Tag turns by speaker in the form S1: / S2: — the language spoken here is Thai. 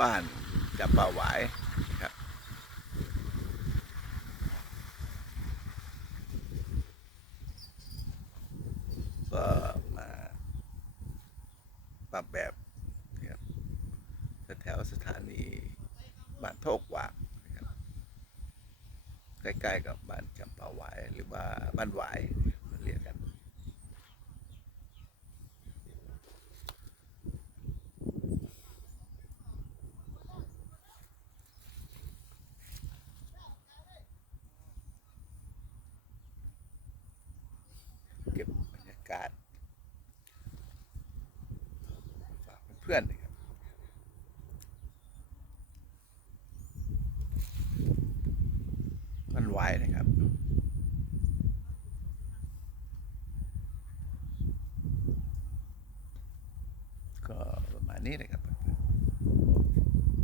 S1: บ้านจับป่าหวายครับ ก็มาปรับแบบครับแถวสถานีบ้านโทกหวากใกล้ๆกับบ้านจำปาหวายหรือว่าบ้านหวายมันเรียกกัน เก็บบรรยากาศฝากเพื่อนๆนะครับมันไหวนะครับก็ประมาณนี้นะครับ